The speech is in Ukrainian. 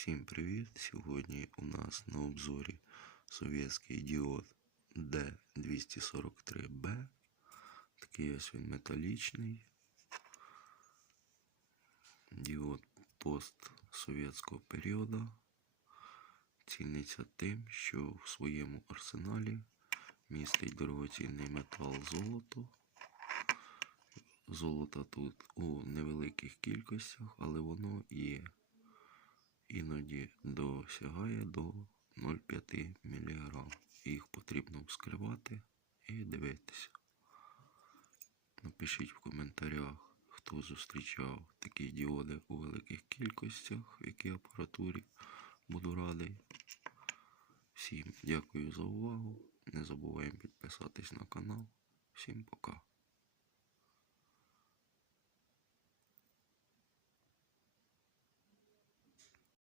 Всім привіт! Сьогодні у нас на обзорі совєтський діод D243B. Такий ось він металічний. Діод постсовєтського періоду. Ціниться тим, що в своєму арсеналі містить дорогоцінний метал золото. Золота тут у невеликих кількостях, але воно є іноді досягає до 0,5 мг. Їх потрібно вскривати і дивитися. Напишіть в коментарях, хто зустрічав такі діоди у великих кількостях, в якій апаратурі. Буду радий. Всім дякую за увагу. Не забуваємо підписатись на канал. Всім пока.